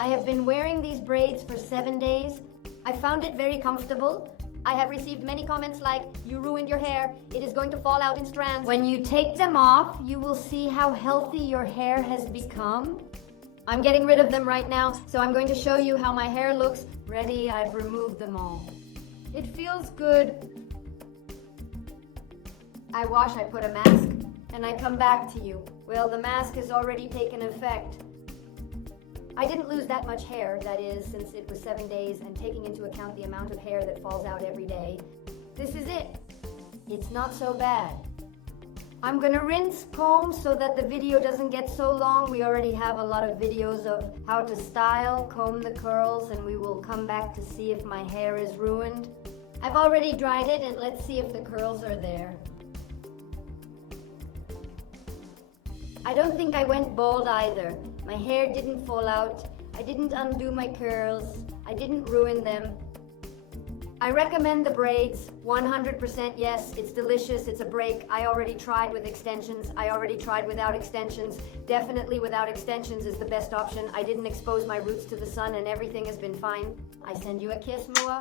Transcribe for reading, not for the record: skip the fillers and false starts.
I have been wearing these braids for 7 days. I found it very comfortable. I have received many comments like, you ruined your hair, it is going to fall out in strands. When you take them off, you will see how healthy your hair has become. I'm getting rid of them right now, so I'm going to show you how my hair looks. Ready? I've removed them all. It feels good. I wash, I put a mask, and I come back to you. Well, the mask has already taken effect. I didn't lose that much hair, that is, since it was 7 days, and taking into account the amount of hair that falls out every day. This is it. It's not so bad. I'm gonna rinse, comb, so that the video doesn't get so long. We already have a lot of videos of how to style, comb the curls, and we will come back to see if my hair is ruined. I've already dried it, and let's see if the curls are there. I don't think I went bald either. My hair didn't fall out. I didn't undo my curls. I didn't ruin them. I recommend the braids, 100% yes. It's delicious, it's a break. I already tried with extensions. I already tried without extensions. Definitely without extensions is the best option. I didn't expose my roots to the sun and everything has been fine. I send you a kiss, Mua.